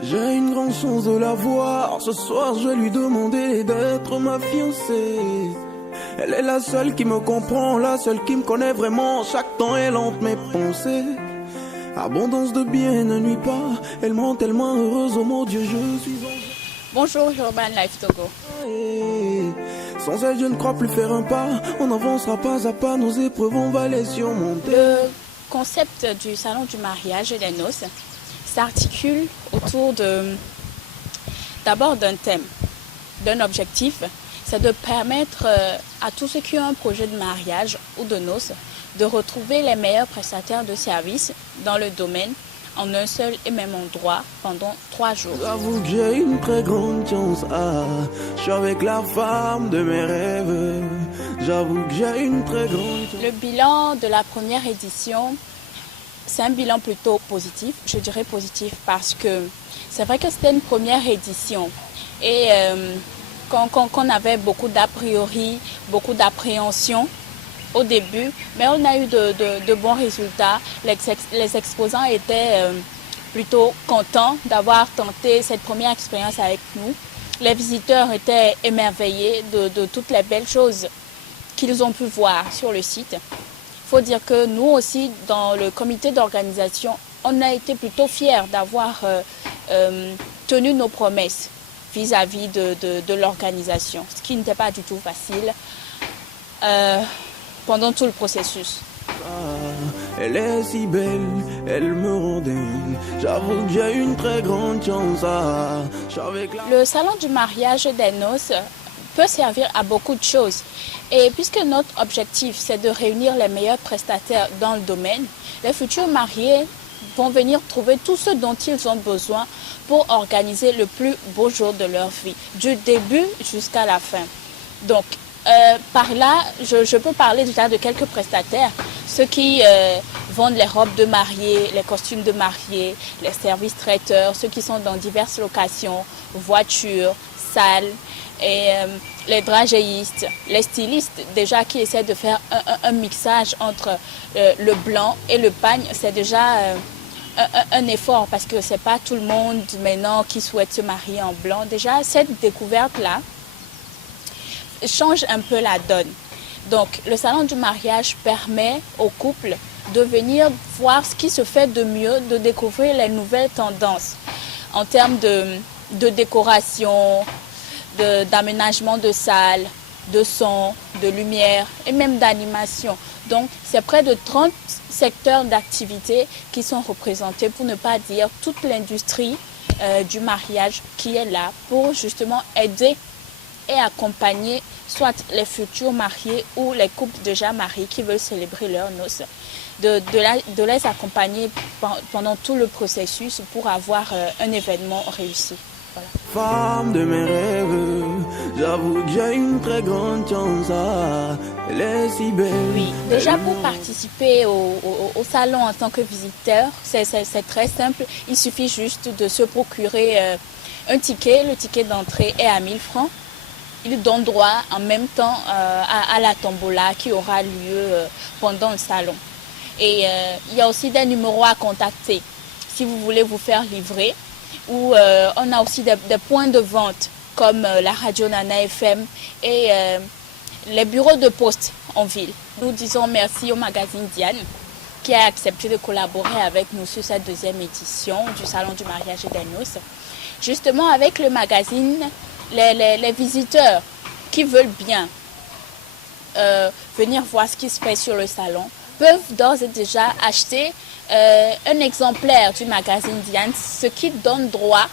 J'ai une grande chance de la voir. Ce soir, je vais lui demander d'être ma fiancée. Elle est la seule qui me comprend, la seule qui me connaît vraiment. Chaque temps, elle hante mes pensées. Abondance de bien ne nuit pas. Elle me rend tellement heureuse, oh mon Dieu, je suis en... Bonjour Urban Life Togo. Sans elle, je ne crois plus faire un pas. On avancera pas à pas, nos épreuves, on va les surmonter. Le concept du salon du mariage et des noces s'articule autour d'abord d'un thème, d'un objectif. C'est de permettre à tous ceux qui ont un projet de mariage ou de noces de retrouver les meilleurs prestataires de services dans le domaine en un seul et même endroit pendant 3 jours. J'avoue que j'ai une très grande chance, je suis avec la femme de mes rêves. J'avoue que j'ai une très grande chance. Le bilan de la première édition, c'est un bilan plutôt positif. Je dirais positif parce que c'est vrai que c'était une première édition et qu'on avait beaucoup d'a priori, beaucoup d'appréhension au début, mais on a eu de bons résultats. Les exposants étaient plutôt contents d'avoir tenté cette première expérience avec nous. Les visiteurs étaient émerveillés de toutes les belles choses qu'ils ont pu voir sur le site. Il faut dire que nous aussi, dans le comité d'organisation, on a été plutôt fiers d'avoir tenu nos promesses vis-à-vis de l'organisation, ce qui n'était pas du tout facile pendant tout le processus. Elle est si belle, elle me rend dingue. J'avoue que j'ai une très grande chance. Le salon du mariage et des noces peut servir à beaucoup de choses. Et puisque notre objectif, c'est de réunir les meilleurs prestataires dans le domaine, les futurs mariés vont venir trouver tout ce dont ils ont besoin pour organiser le plus beau jour de leur vie, du début jusqu'à la fin. Donc, par là, je peux parler déjà de quelques prestataires, ceux qui vendent les robes de mariée, les costumes de mariée, les services traiteurs, ceux qui sont dans diverses locations, voitures, salles, et les dragéistes, les stylistes déjà qui essaient de faire un mixage entre le blanc et le pagne. C'est déjà un effort parce que ce n'est pas tout le monde maintenant qui souhaite se marier en blanc. Déjà, cette découverte-là change un peu la donne. Donc, le salon du mariage permet aux couples de venir voir ce qui se fait de mieux, de découvrir les nouvelles tendances en termes de décoration, d'aménagement de salles, de son, de lumière et même d'animation. Donc, c'est près de 30 secteurs d'activité qui sont représentés, pour ne pas dire toute l'industrie du mariage qui est là pour justement aider et accompagner soit les futurs mariés ou les couples déjà mariés qui veulent célébrer leurs noces, de les accompagner pendant tout le processus pour avoir un événement réussi. Voilà. Femme de mes rêves, j'avoue que j'ai une très grande chance, elle est si belle. Oui, déjà pour participer au salon en tant que visiteur, c'est très simple. Il suffit juste de se procurer un ticket. Le ticket d'entrée est à 1000 francs. Il donne droit en même temps à la tombola qui aura lieu pendant le salon. Et il y a aussi des numéros à contacter si vous voulez vous faire livrer. Ou on a aussi des points de vente comme la radio Nana FM et les bureaux de poste en ville. Nous disons merci au magazine Diane qui a accepté de collaborer avec nous sur cette deuxième édition du Salon du mariage et des noces. Justement, avec le magazine, les visiteurs qui veulent bien venir voir ce qui se fait sur le salon peuvent d'ores et déjà acheter un exemplaire du magazine Diane, ce qui donne droit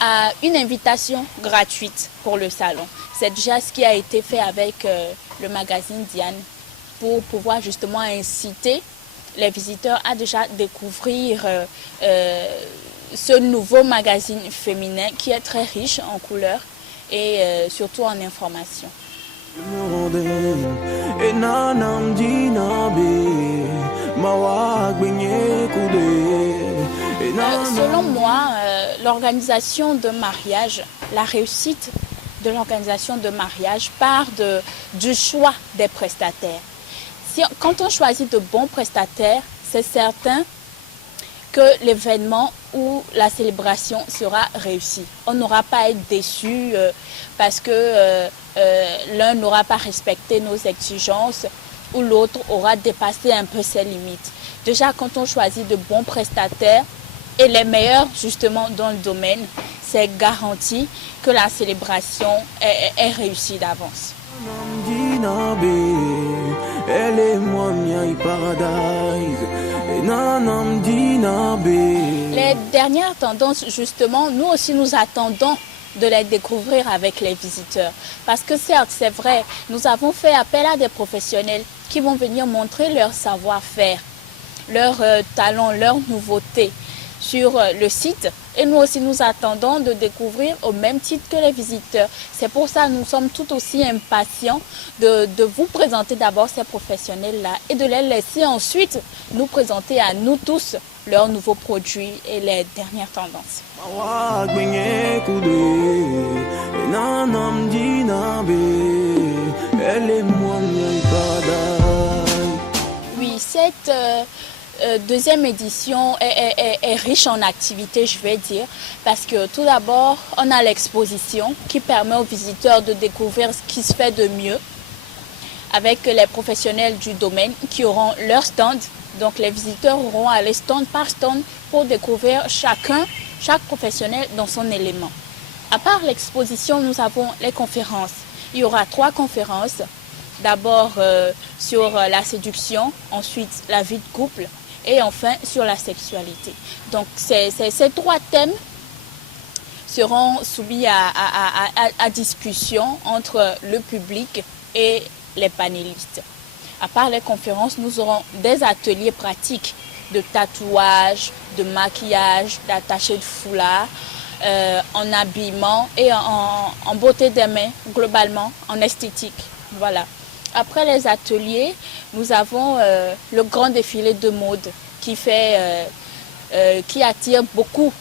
à une invitation gratuite pour le salon. C'est déjà ce qui a été fait avec le magazine Diane pour pouvoir justement inciter les visiteurs à déjà découvrir ce nouveau magazine féminin qui est très riche en couleurs et surtout en informations. Selon moi, l'organisation de mariage, la réussite de l'organisation de mariage part du choix des prestataires. Quand on choisit de bons prestataires, c'est certain que l'événement ou la célébration sera réussie. On n'aura pas à être déçu parce que l'un n'aura pas respecté nos exigences ou l'autre aura dépassé un peu ses limites. Déjà, quand on choisit de bons prestataires et les meilleurs justement dans le domaine, c'est garanti que la célébration est réussie d'avance. Les dernières tendances, justement, nous aussi nous attendons de les découvrir avec les visiteurs. Parce que certes, c'est vrai, nous avons fait appel à des professionnels qui vont venir montrer leur savoir-faire, leur talent, leurs nouveautés sur le site. Et nous aussi, nous attendons de découvrir au même titre que les visiteurs. C'est pour ça que nous sommes tout aussi impatients de vous présenter d'abord ces professionnels-là et de les laisser ensuite nous présenter à nous tous leurs nouveaux produits et les dernières tendances. Oui, cette deuxième édition est riche en activités, je vais dire, parce que tout d'abord, on a l'exposition qui permet aux visiteurs de découvrir ce qui se fait de mieux avec les professionnels du domaine qui auront leur stand. Donc les visiteurs auront à aller stand par stand pour découvrir chaque professionnel dans son élément. À part l'exposition, nous avons les conférences. Il y aura 3 conférences. D'abord sur la séduction, ensuite la vie de couple et enfin sur la sexualité. Donc ces 3 thèmes seront soumis à discussion entre le public et les panélistes. À part les conférences, nous aurons des ateliers pratiques de tatouage, de maquillage, d'attaché de foulard, en habillement et en beauté des mains, globalement, en esthétique. Voilà. Après les ateliers, nous avons le grand défilé de mode qui attire beaucoup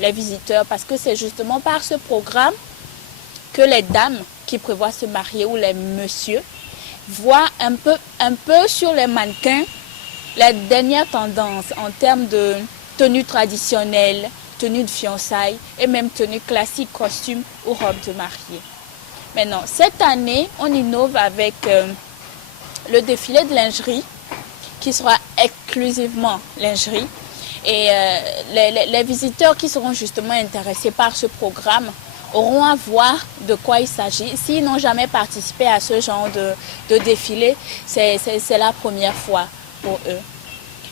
les visiteurs parce que c'est justement par ce programme que les dames qui prévoient se marier ou les messieurs voient un peu sur les mannequins les dernières tendances en termes de tenue traditionnelle, tenue de fiançailles et même tenue classique, costume ou robe de mariée. Maintenant, cette année, on innove avec le défilé de lingerie qui sera exclusivement lingerie. Et les visiteurs qui seront justement intéressés par ce programme auront à voir de quoi il s'agit. S'ils n'ont jamais participé à ce genre de défilé, c'est la première fois pour eux.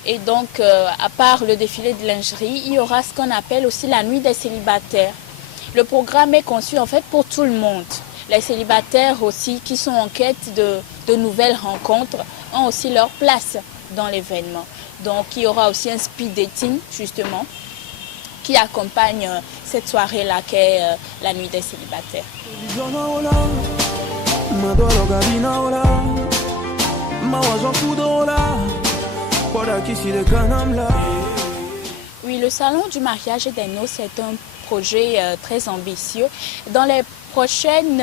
Et donc, à part le défilé de lingerie, il y aura ce qu'on appelle aussi la nuit des célibataires. Le programme est conçu en fait pour tout le monde. Les célibataires aussi qui sont en quête de nouvelles rencontres ont aussi leur place dans l'événement. Donc il y aura aussi un speed dating justement qui accompagne cette soirée-là qui est la nuit des célibataires. Oui, le salon du mariage des noces, c'est un projet très ambitieux. Dans les prochaines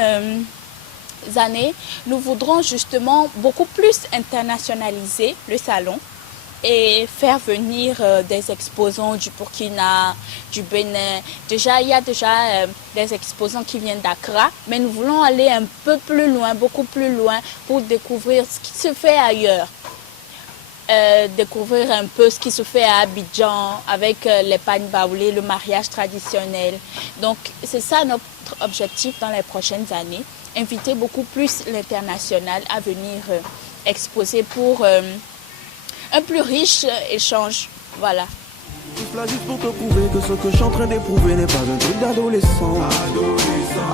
années, nous voudrons justement beaucoup plus internationaliser le salon et faire venir des exposants du Burkina, du Bénin. Il y a déjà des exposants qui viennent d'Accra, mais nous voulons aller un peu plus loin, beaucoup plus loin pour découvrir ce qui se fait ailleurs. Découvrir un peu ce qui se fait à Abidjan avec les pagnes baoulées, le mariage traditionnel. Donc c'est ça notre objectif dans les prochaines années, inviter beaucoup plus l'international à venir exposer pour un plus riche échange. Voilà. Juste pour te prouver que ce que je suis en train d'éprouver n'est pas un truc d'adolescent.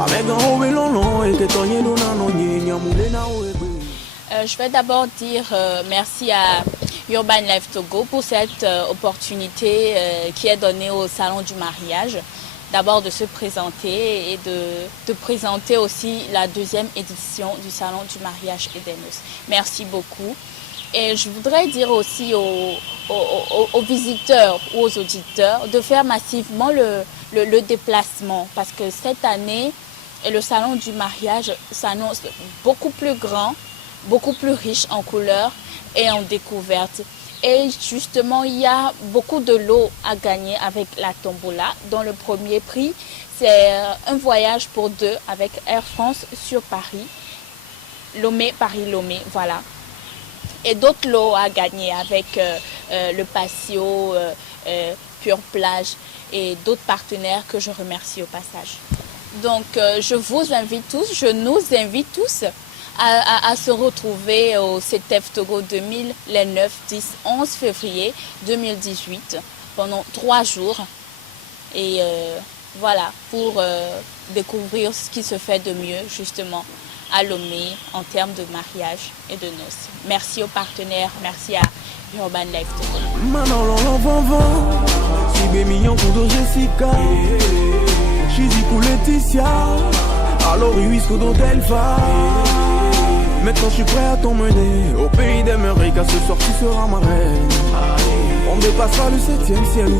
Avec un haut et long et que ton je vais d'abord dire merci à Urban Life Togo pour cette opportunité qui est donnée au Salon du mariage. D'abord de se présenter et de présenter aussi la deuxième édition du Salon du mariage et des noces. Merci beaucoup. Et je voudrais dire aussi aux visiteurs ou aux auditeurs de faire massivement le déplacement parce que cette année, le Salon du mariage s'annonce beaucoup plus grand, beaucoup plus riche en couleurs et en découvertes. Et justement, il y a beaucoup de lots à gagner avec la tombola. Dans le premier prix, c'est un voyage pour 2 avec Air France sur Paris. Lomé, Paris-Lomé, voilà. Et d'autres lots à gagner avec le Patio, Pure Plage et d'autres partenaires que je remercie au passage. Donc, je vous invite tous, je nous invite tous à se retrouver au CETEF Togo 2000 les 9, 10, 11 février 2018 pendant 3 jours. Et voilà, pour découvrir ce qui se fait de mieux justement à Lomé en termes de mariage et de noces. Merci aux partenaires, merci à Urban Life Togo. Jessica, Chizi pour Laetitia, alors Ruisco d'Odelva. Maintenant je suis prêt à t'emmener au pays d'Amérique, à ce soir tu seras ma reine. On dépassera le 7e ciel.